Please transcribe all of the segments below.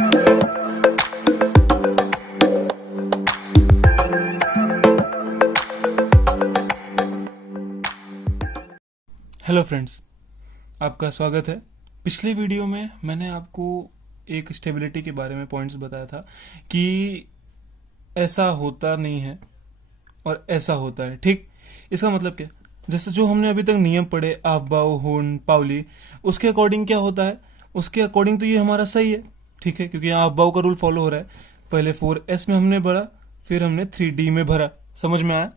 Hello friends, आपका स्वागत है। पिछले वीडियो में मैंने आपको एक स्टेबिलिटी के बारे में पॉइंट्स बताया था कि ऐसा होता नहीं है और ऐसा होता है। ठीक, इसका मतलब क्या? जैसे जो हमने अभी तक नियम पढ़े, आफबाउ, हूर्न, पाउली, उसके अकॉर्डिंग क्या होता है? उसके अकॉर्डिंग तो ये हमारा सही है, ठीक है, क्योंकि यहाँ आफबाउ का रूल फॉलो हो रहा है। पहले 4s में हमने भरा, फिर हमने 3d में भरा। समझ में आया?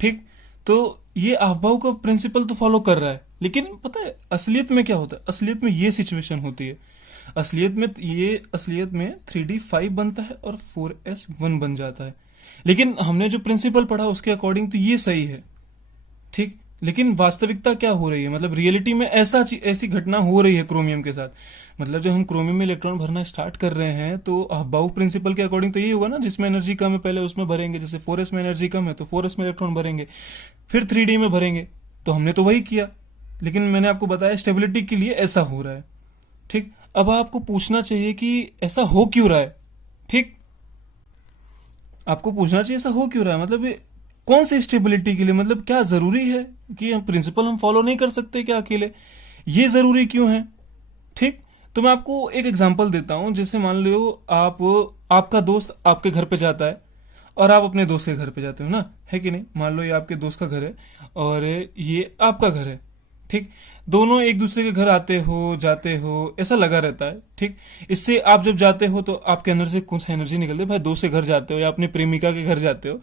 ठीक, तो ये आफबाउ का प्रिंसिपल तो फॉलो कर रहा है, लेकिन पता है असलियत में क्या होता है? असलियत में ये सिचुएशन होती है। असलियत में 3d 5 बनता है और 4s 1 बन जाता है। लेकिन हमने जो प्रिंसिपल पढ़ा उसके अकॉर्डिंग तो ये सही है, ठीक। लेकिन वास्तविकता क्या हो रही है? मतलब रियलिटी में ऐसी घटना हो रही है क्रोमियम के साथ। मतलब जब हम क्रोमियम में इलेक्ट्रॉन भरना स्टार्ट कर रहे हैं तो अहबाउ प्रिंसिपल के अकॉर्डिंग तो यही होगा ना, जिसमें एनर्जी कम है पहले उसमें भरेंगे। जैसे 4s में एनर्जी कम है तो 4s में इलेक्ट्रॉन भरेंगे, फिर 3d में भरेंगे। तो हमने तो वही किया, लेकिन मैंने आपको बताया स्टेबिलिटी के लिए ऐसा हो रहा है, ठीक। अब आपको पूछना चाहिए कि ऐसा हो क्यों रहा है, ठीक। आपको पूछना चाहिए ऐसा हो क्यों रहा है, मतलब ये कौन सी स्टेबिलिटी के लिए? मतलब क्या जरूरी है कि हम प्रिंसिपल हम फॉलो नहीं कर सकते क्या अकेले? ये जरूरी क्यों है, ठीक। तो मैं आपको एक एग्जांपल देता हूं। जैसे मान लो आपका दोस्त आपके घर पे जाता है और आप अपने दोस्त के घर पे जाते हो ना, है कि नहीं? मान लो ये आपके दोस्त का घर है और ये आपका घर है, ठीक। दोनों एक दूसरे के घर आते हो जाते हो, ऐसा लगा रहता है, ठीक। इससे आप जब जाते हो तो आपके अंदर से कुछ एनर्जी निकलती है। भाई दोस्त के घर जाते हो या अपनी प्रेमिका के घर जाते हो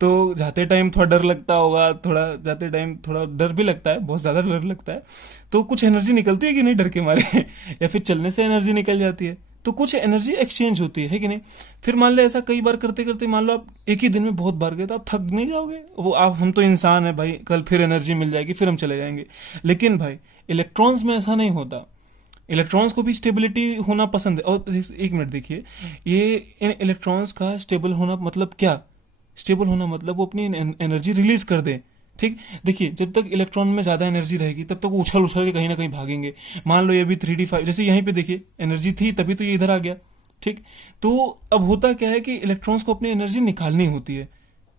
तो जाते टाइम थोड़ा डर लगता होगा, थोड़ा जाते टाइम थोड़ा डर भी लगता है, बहुत ज्यादा डर लगता है। तो कुछ एनर्जी निकलती है कि नहीं डर के मारे या फिर चलने से एनर्जी निकल जाती है, तो कुछ एनर्जी एक्सचेंज होती है कि नहीं? फिर मान लो ऐसा कई बार करते करते मान लो आप एक ही दिन में बहुत बार गए तो आप थक नहीं जाओगे? वो आप, हम तो इंसान है भाई, कल फिर एनर्जी मिल जाएगी, फिर हम चले जाएंगे। लेकिन भाई इलेक्ट्रॉन्स में ऐसा नहीं होता। इलेक्ट्रॉन्स को भी स्टेबिलिटी होना पसंद है। और एक मिनट देखिए, ये इन इलेक्ट्रॉन्स का स्टेबल होना मतलब क्या? स्टेबल होना मतलब वो अपनी एनर्जी रिलीज कर दे, ठीक। देखिए जब तक इलेक्ट्रॉन में ज्यादा एनर्जी रहेगी तब तक वो उछल उछल के कहीं ना कहीं भागेंगे। मान लो ये भी 3d 5, जैसे यहीं पे देखिए एनर्जी थी तभी तो ये इधर आ गया, ठीक। तो अब होता क्या है कि इलेक्ट्रॉन्स को अपनी एनर्जी निकालनी होती है,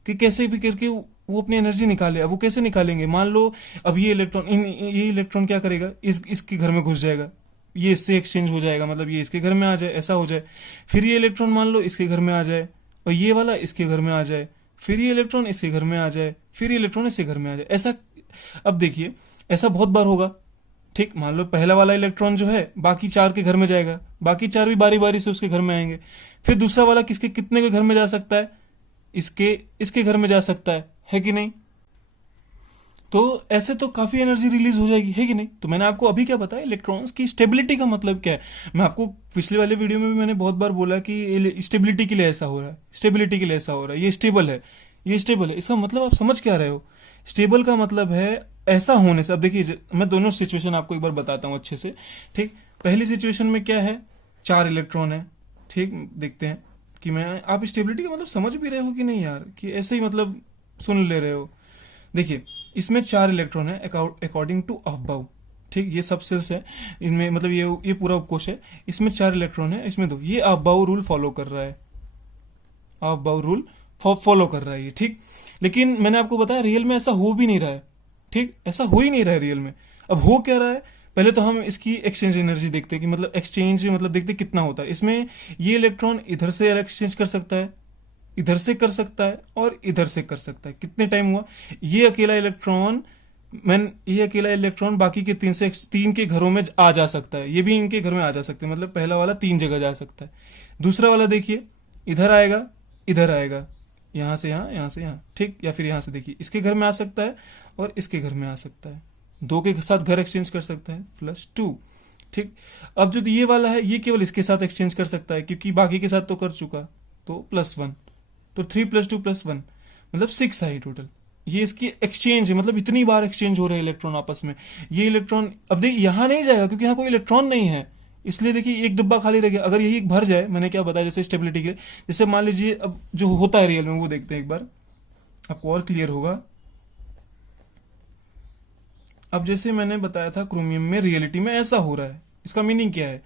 कि कैसे भी करके वो अपनी एनर्जी निकाले। अब वो कैसे निकालेंगे? मान लो अब ये इलेक्ट्रॉन क्या करेगा, इसके घर में घुस जाएगा, ये इससे एक्सचेंज हो जाएगा, मतलब ये इसके घर में आ जाए, ऐसा हो जाए। फिर ये इलेक्ट्रॉन मान लो इसके घर में आ जाए और ये वाला इसके घर में आ जाए, फिर ये इलेक्ट्रॉन इसके घर में आ जाए, फिर ये इलेक्ट्रॉन इसके घर में आ जाए, ऐसा। अब देखिए ऐसा बहुत बार होगा, ठीक। मान लो पहला वाला इलेक्ट्रॉन जो है बाकी 4 के घर में जाएगा, बाकी 4 भी बारी बारी से उसके घर में आएंगे। फिर दूसरा वाला किसके कितने के घर में जा सकता है? इसके घर में जा सकता है कि नहीं? तो ऐसे तो काफी एनर्जी रिलीज हो जाएगी, है कि नहीं? तो मैंने आपको अभी क्या बताया, इलेक्ट्रॉन्स की स्टेबिलिटी का मतलब क्या है। मैं आपको पिछले वाले वीडियो में भी मैंने बहुत बार बोला कि स्टेबिलिटी के लिए ऐसा हो रहा है, स्टेबिलिटी के लिए ऐसा हो रहा है, ये स्टेबल है, ये स्टेबल है। इसका मतलब आप समझ क्या रहे हो? स्टेबल का मतलब है ऐसा होने से। अब देखिए मैं दोनों सिचुएशन आपको एक बार बताता हूँ अच्छे से, ठीक। पहली सिचुएशन में क्या है, 4 इलेक्ट्रॉन है, ठीक। देखते हैं कि मैं आप स्टेबिलिटी का मतलब समझ भी रहे हो कि नहीं यार, कि ऐसे ही मतलब सुन ले रहे हो। देखिए इसमें 4 इलेक्ट्रॉन है अकॉर्डिंग टू अफबाउ, ठीक। ये सब सेल्स है इनमें, मतलब ये पूरा उपकोष है, इसमें 4 इलेक्ट्रॉन है, इसमें 2। ये अफबाउ रूल फॉलो कर रहा है, अफबाउ रूल फॉलो कर रहा है ये, ठीक। लेकिन मैंने आपको बताया रियल में ऐसा हो भी नहीं रहा है, ठीक। ऐसा हो ही नहीं रहा है रियल में। अब हो क्या रहा है, पहले तो हम इसकी एक्सचेंज एनर्जी देखते हैं कि मतलब एक्सचेंज मतलब देखते कितना होता है। इसमें ये इलेक्ट्रॉन इधर से एक्सचेंज कर सकता है, इधर से कर सकता है और इधर से कर सकता है। कितने टाइम हुआ? ये अकेला इलेक्ट्रॉन बाकी के 3 के घरों में आ जा सकता है, ये भी इनके घर में आ जा सकते हैं, मतलब पहला वाला 3 जगह जा सकता है। दूसरा वाला देखिए इधर आएगा, इधर आएगा, यहां से यहां, यहां से यहां, ठीक। या फिर यहां से देखिए इसके घर में आ सकता है और इसके घर में आ सकता है, 2 के साथ घर एक्सचेंज कर सकता है, +2, ठीक। अब जो ये वाला है ये केवल इसके साथ एक्सचेंज कर सकता है क्योंकि बाकी के साथ तो कर चुका, तो +1। तो 3 + 2 + 1 मतलब 6 है टोटल। ये इसकी एक्सचेंज है, मतलब इतनी बार एक्सचेंज हो रहे हैं इलेक्ट्रॉन आपस में। ये इलेक्ट्रॉन अब देखिए यहां नहीं जाएगा क्योंकि यहां कोई इलेक्ट्रॉन नहीं है, इसलिए देखिए एक डिब्बा खाली रह गया। अगर यही भर जाए, मैंने क्या बताया जैसे स्टेबिलिटी के लिए, जैसे मान लीजिए अब जो होता है रियल में वो देखते हैं एक बार, आपको और क्लियर होगा। अब जैसे मैंने बताया था क्रोमियम में रियलिटी में ऐसा हो रहा है, इसका मीनिंग क्या है?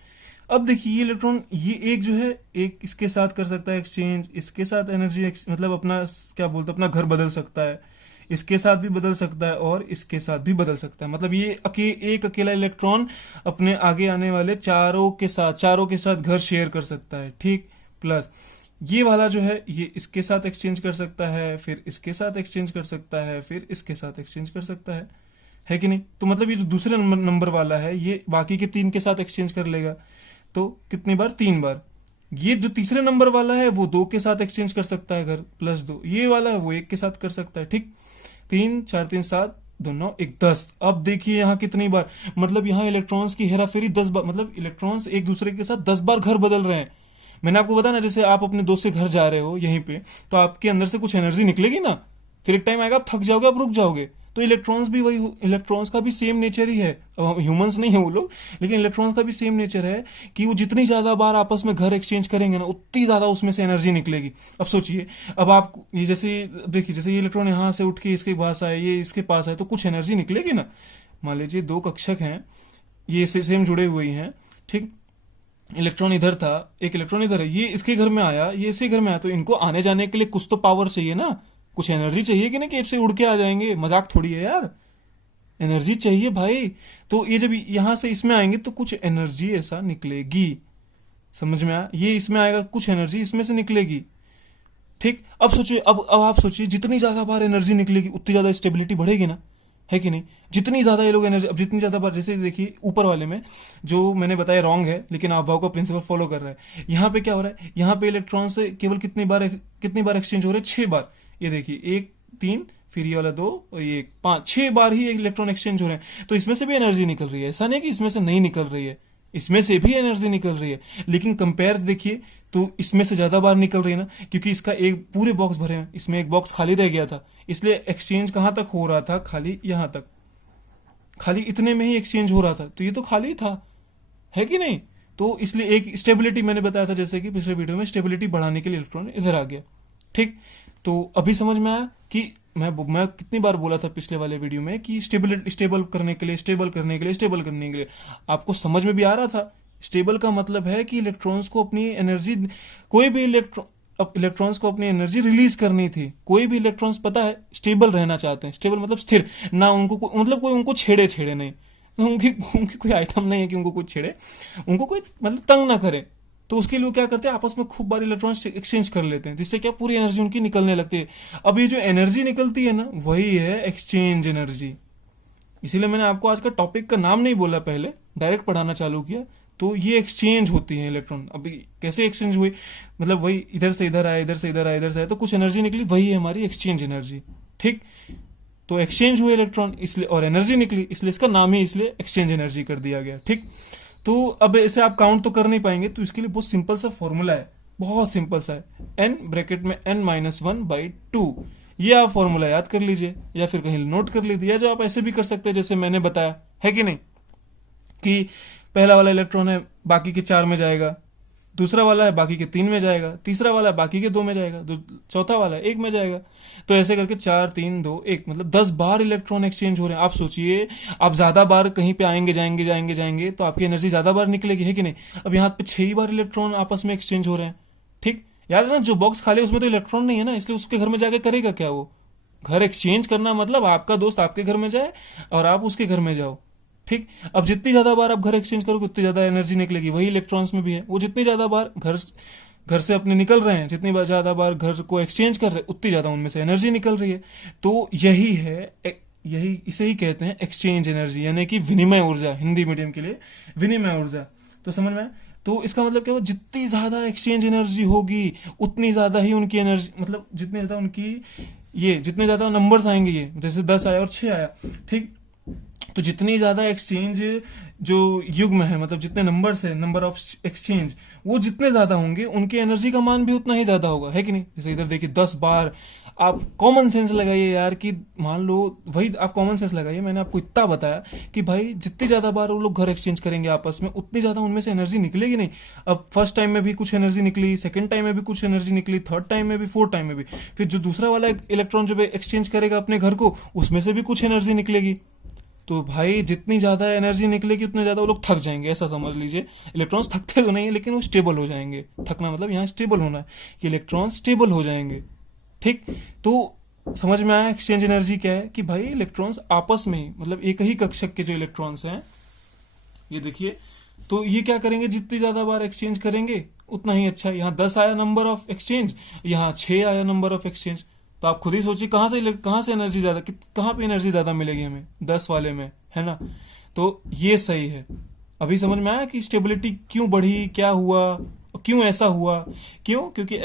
अब देखिए ये इलेक्ट्रॉन, ये एक जो है, एक इसके साथ कर सकता है एक्सचेंज, इसके साथ एनर्जी मतलब अपना क्या बोलते हैं, अपना घर बदल सकता है, इसके साथ भी बदल सकता है और इसके साथ भी बदल सकता है। मतलब ये एक अकेला इलेक्ट्रॉन अपने आगे आने वाले चारों के साथ घर शेयर कर सकता है, ठीक। प्लस ये वाला जो है ये इसके साथ एक्सचेंज कर सकता है, फिर इसके साथ एक्सचेंज कर सकता है, फिर इसके साथ एक्सचेंज कर सकता है कि नहीं। तो मतलब ये जो दूसरे नंबर वाला है ये बाकी के 3 के साथ एक्सचेंज कर लेगा, तो कितनी बार, 3 बार। ये जो तीसरे नंबर वाला है वो 2 के साथ एक्सचेंज कर सकता है घर, +2। ये वाला है वो 1 के साथ कर सकता है, ठीक। 3 4 3 7 2 9 1 10। अब देखिए यहाँ कितनी बार, मतलब यहाँ इलेक्ट्रॉन्स की हेराफेरी 10 बार, मतलब इलेक्ट्रॉन्स एक दूसरे के साथ 10 बार घर बदल रहे हैं। मैंने आपको बताया ना, जैसे आप अपने दोस्त से घर जा रहे हो यहीं पे, तो आपके अंदर से कुछ एनर्जी निकलेगी ना, फिर एक टाइम आएगा आप थक जाओगे, आप रुक जाओगे। तो इलेक्ट्रॉन्स भी वही, इलेक्ट्रॉन्स का भी सेम नेचर ही है। अब ह्यूमंस नहीं है वो लोग, लेकिन इलेक्ट्रॉन्स का भी सेम नेचर है कि वो जितनी ज्यादा बार आपस में घर एक्सचेंज करेंगे ना, उतनी ज्यादा उसमें से एनर्जी निकलेगी। अब सोचिए, अब आप ये जैसे देखिए, जैसे ये इलेक्ट्रॉन यहाँ से उठ के इसके पास आए, ये इसके पास आए, तो कुछ एनर्जी निकलेगी ना। मान लीजिए 2 कक्षक हैं, ये सेम जुड़े हुए हैं, ठीक। इलेक्ट्रॉन इधर था, एक इलेक्ट्रॉन इधर है, ये इसके घर में आया, ये इसके घर में आया, तो इनको आने जाने के लिए कुछ तो पावर चाहिए ना, कुछ एनर्जी चाहिए कि नहीं, कि इससे उड़ के आ जाएंगे। मजाक थोड़ी है यार, एनर्जी चाहिए भाई। तो ये जब यहां से इसमें आएंगे तो कुछ एनर्जी ऐसा निकलेगी, समझ में आया। ये इसमें आएगा, कुछ एनर्जी इसमें से निकलेगी, ठीक। अब सोचिए, अब आप सोचिए, जितनी ज्यादा बार एनर्जी निकलेगी उतनी ज्यादा स्टेबिलिटी बढ़ेगी ना, है कि नहीं। जितनी ज्यादा ये लोग एनर्जी, अब जितनी ज्यादा बार, जैसे देखिए ऊपर वाले में जो मैंने बताया रॉन्ग है, लेकिन अफवाह का प्रिंसिपल फॉलो कर रहा है। यहाँ पे क्या हो रहा है, यहाँ पे इलेक्ट्रॉन से केवल कितनी बार एक्सचेंज हो रहे हैं, 6 बार। ये देखिए 1 3, फिर ये वाला 2 और ये 5, 6 बार ही इलेक्ट्रॉन एक्सचेंज हो रहे हैं। तो इसमें से भी एनर्जी निकल रही है, ऐसा नहीं कि इसमें से नहीं निकल रही है, इसमें से भी एनर्जी निकल रही है। लेकिन कंपेयर देखिए तो इसमें से ज्यादा बार निकल रही है ना, क्योंकि इसका एक पूरे बॉक्स भरे हैं, इसमें एक बॉक्स खाली रह गया था, इसलिए एक्सचेंज कहां तक हो रहा था, खाली यहां तक, खाली इतने में ही एक्सचेंज हो रहा था, तो ये तो खाली था, है कि नहीं। तो इसलिए एक स्टेबिलिटी मैंने बताया था, जैसे कि पिछले वीडियो में, स्टेबिलिटी बढ़ाने के लिए इलेक्ट्रॉन इधर आ गया, ठीक। तो अभी समझ में आया कि मैं कितनी बार बोला था पिछले वाले वीडियो में कि स्टेबल करने के लिए, स्टेबल करने के लिए, स्टेबल करने के लिए, आपको समझ में भी आ रहा था। स्टेबल का मतलब है कि इलेक्ट्रॉन्स को अपनी एनर्जी, कोई भी इलेक्ट्रॉन्स को अपनी एनर्जी रिलीज करनी थी। कोई भी इलेक्ट्रॉन्स पता है स्टेबल रहना चाहते हैं, स्टेबल मतलब स्थिर ना, उनको मतलब कोई उनको छेड़े नहीं, उनकी कोई आइटम नहीं है कि उनको कोई छेड़े, उनको कोई मतलब तंग ना करे। तो उसके लिए क्या करते हैं, आपस में खूब बार इलेक्ट्रॉन्स एक्सचेंज कर लेते हैं, जिससे क्या पूरी एनर्जी उनकी निकलने लगती है। अब ये जो एनर्जी निकलती है ना, वही है एक्सचेंज एनर्जी। इसीलिए मैंने आपको आज का टॉपिक का नाम नहीं बोला, पहले डायरेक्ट पढ़ाना चालू किया। तो ये एक्सचेंज होती है इलेक्ट्रॉन। अभी कैसे एक्सचेंज हुई, मतलब वही इधर से इधर आया, इधर से इधर आया, इधर से आया, तो कुछ एनर्जी निकली, वही है हमारी एक्सचेंज एनर्जी, ठीक। तो एक्सचेंज हुए इलेक्ट्रॉन इसलिए, और एनर्जी निकली, इसलिए इसका नाम ही इसलिए एक्सचेंज एनर्जी कर दिया गया, ठीक। तो अब ऐसे आप काउंट तो कर नहीं पाएंगे, तो इसके लिए बहुत सिंपल सा फॉर्मूला है, बहुत सिंपल सा है, n ब्रैकेट में n-1/2। ये आप फॉर्मूला याद कर लीजिए, या फिर कहीं नोट कर लीजिए, या जो आप ऐसे भी कर सकते हैं जैसे मैंने बताया, है कि नहीं, कि पहला वाला इलेक्ट्रॉन है बाकी के 4 में जाएगा, दूसरा वाला है बाकी के 3 में जाएगा, तीसरा वाला है बाकी के 2 में जाएगा, चौथा वाला है 1 में जाएगा। तो ऐसे करके 4 3 2 1, मतलब 10 बार इलेक्ट्रॉन एक्सचेंज हो रहे हैं। आप सोचिए, आप ज्यादा बार कहीं पे आएंगे जाएंगे जाएंगे जाएंगे तो आपकी एनर्जी ज्यादा बार निकलेगी, है कि नहीं। अब यहाँ पे 6 बार इलेक्ट्रॉन आपस में एक्सचेंज हो रहे हैं, ठीक। याद है ना, जो बॉक्स खाली है उसमें तो इलेक्ट्रॉन नहीं है ना, इसलिए उसके घर में जाके करेगा क्या, वो घर एक्सचेंज करना, मतलब आपका दोस्त आपके घर में जाए और आप उसके घर में जाओ, ठीक। अब जितनी ज्यादा बार आप घर एक्सचेंज करोगे उतनी ज्यादा एनर्जी निकलेगी। वही इलेक्ट्रॉन्स में भी है, वो जितनी ज्यादा बार घर से अपने निकल रहे हैं, जितनी बार ज्यादा बार घर को एक्सचेंज कर रहे हैं, उतनी ज्यादा उनमें से एनर्जी निकल रही है। तो यही है, यही इसे ही कहते हैं एक्सचेंज एनर्जी, यानी कि विनिमय ऊर्जा, हिंदी मीडियम के लिए विनिमय ऊर्जा। तो समझ में, तो इसका मतलब क्या हुआ, जितनी ज्यादा एक्सचेंज एनर्जी होगी उतनी ज्यादा ही उनकी एनर्जी, मतलब जितने ज्यादा उनकी, ये जितने ज्यादा नंबर्स आएंगे, ये जैसे 10 आया और 6 आया, ठीक। तो जितनी ज्यादा एक्सचेंज जो युग्म है, मतलब जितने नंबर्स है, नंबर ऑफ एक्सचेंज, वो जितने ज्यादा होंगे उनकी एनर्जी का मान भी उतना ही ज्यादा होगा, है कि नहीं। जैसे इधर देखिए 10 बार, आप कॉमन सेंस लगाइए यार, कि मान लो, वही आप कॉमन सेंस लगाइए, मैंने आपको इतना बताया कि भाई जितनी ज्यादा बार वो लोग घर एक्सचेंज करेंगे आपस में, उतनी ज्यादा उनमें से एनर्जी निकलेगी नहीं। अब फर्स्ट टाइम में भी कुछ एनर्जी निकली, सेकंड टाइम में भी कुछ एनर्जी निकली, थर्ड टाइम में भी, फोर्थ टाइम में भी, फिर जो दूसरा वाला इलेक्ट्रॉन जब एक्सचेंज करेगा अपने घर को, उसमें से भी कुछ एनर्जी निकलेगी, तो भाई जितनी ज्यादा एनर्जी निकलेगी उतने ज्यादा वो लोग थक जाएंगे, ऐसा समझ लीजिए। इलेक्ट्रॉन्स थकते तो नहीं है, लेकिन वो स्टेबल हो जाएंगे। थकना मतलब यहाँ स्टेबल होना है, कि इलेक्ट्रॉन स्टेबल हो जाएंगे। ठीक। तो समझ में आया एक्सचेंज एनर्जी क्या है, कि भाई इलेक्ट्रॉन्स आपस में ही, मतलब एक ही कक्षक के जो इलेक्ट्रॉन्स हैं, ये देखिए, तो ये क्या करेंगे, जितनी ज्यादा बार एक्सचेंज करेंगे उतना ही अच्छा। यहाँ 10 आया नंबर ऑफ एक्सचेंज, यहाँ 6 आया नंबर ऑफ एक्सचेंज। तो आप खुद ही सोचिए कहाँ से एनर्जी ज्यादा, कहाँ पे एनर्जी ज्यादा मिलेगी हमें, 10 वाले में, है ना। तो ये सही है। अभी समझ में आया कि स्टेबिलिटी क्यों बढ़ी, क्या हुआ, क्यों ऐसा हुआ। क्यों? क्योंकि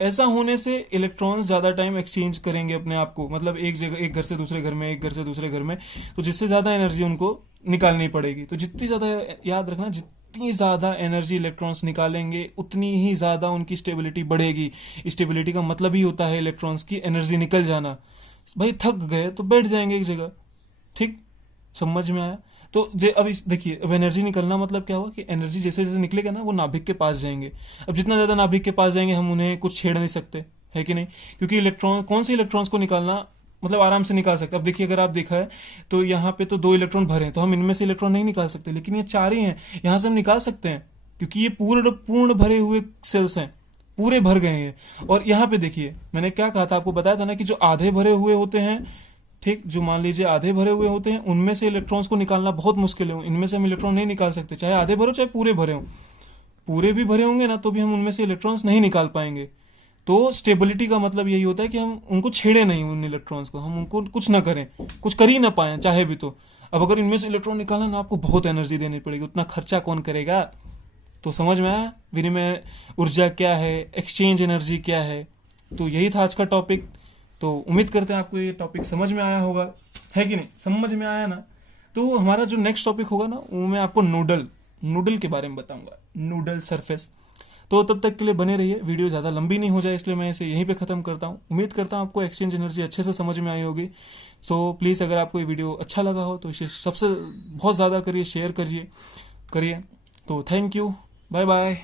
ऐसा होने से इलेक्ट्रॉन्स ज्यादा टाइम एक्सचेंज करेंगे अपने आप को, मतलब एक जगह, एक घर से दूसरे घर में, एक घर से दूसरे घर में, तो जिससे ज्यादा एनर्जी उनको निकालनी पड़ेगी। तो जितनी ज्यादा, याद रखना, जितनी ज्यादा एनर्जी इलेक्ट्रॉन्स निकालेंगे उतनी ही ज्यादा उनकी स्टेबिलिटी बढ़ेगी। स्टेबिलिटी का मतलब ही होता है इलेक्ट्रॉन्स की एनर्जी निकल जाना। भाई थक गए तो बैठ जाएंगे एक जगह। ठीक, समझ में आया। तो अब इस देखिए, अब एनर्जी निकलना मतलब क्या हुआ, कि एनर्जी जैसे जैसे निकलेगा ना, वो नाभिक के पास जाएंगे। अब जितना ज्यादा नाभिक के पास जाएंगे, हम उन्हें कुछ छेड़ नहीं सकते, है कि नहीं। क्योंकि इलेक्ट्रॉन, कौन से इलेक्ट्रॉन्स को निकालना, मतलब आराम से निकाल सकते। अब देखिए, अगर आप देखा है तो यहाँ पे तो 2 इलेक्ट्रॉन भरे हैं, तो हम इनमें से इलेक्ट्रॉन नहीं निकाल सकते, लेकिन ये 4 ही हैं, यहां से हम निकाल सकते हैं, क्योंकि ये पूर्ण पूर्ण भरे हुए सेल्स हैं, पूरे भर गए हैं। और यहाँ पे देखिए, मैंने क्या कहा था, आपको बताया था ना, कि जो आधे भरे हुए होते हैं, ठीक, जो मान लीजिए आधे भरे हुए होते हैं, उनमें से इलेक्ट्रॉन्स को निकालना बहुत मुश्किल है। इनमें से हम इलेक्ट्रॉन नहीं निकाल सकते, चाहे आधे भरे हो चाहे पूरे भरे हो। पूरे भी भरे होंगे ना, तो भी हम उनमें से इलेक्ट्रॉन्स नहीं निकाल पाएंगे। तो स्टेबिलिटी का मतलब यही होता है कि हम उनको छेड़े नहीं, उन इलेक्ट्रॉन्स को, हम उनको कुछ ना करें, कुछ कर ही ना पाए चाहे भी। तो अब अगर इनमें से इलेक्ट्रॉन निकालना ना, आपको बहुत एनर्जी देनी पड़ेगी, उतना खर्चा कौन करेगा। तो समझ में आया विनिमय ऊर्जा क्या है, एक्सचेंज एनर्जी क्या है। तो यही था आज का टॉपिक। तो उम्मीद करते हैं आपको ये टॉपिक समझ में आया होगा, है कि नहीं। समझ में आया ना। तो हमारा जो नेक्स्ट टॉपिक होगा ना, वो मैं आपको नूडल के बारे में बताऊंगा, नूडल सरफेस। तो तब तक के लिए बने रहिए, वीडियो ज़्यादा लंबी नहीं हो जाए, इसलिए मैं इसे यहीं पे ख़त्म करता हूँ। उम्मीद करता हूँ आपको एक्सचेंज एनर्जी अच्छे से समझ में आई होगी। सो प्लीज़, अगर आपको ये वीडियो अच्छा लगा हो तो इसे सबसे बहुत ज़्यादा करिए, शेयर करिए। तो थैंक यू, बाय बाय।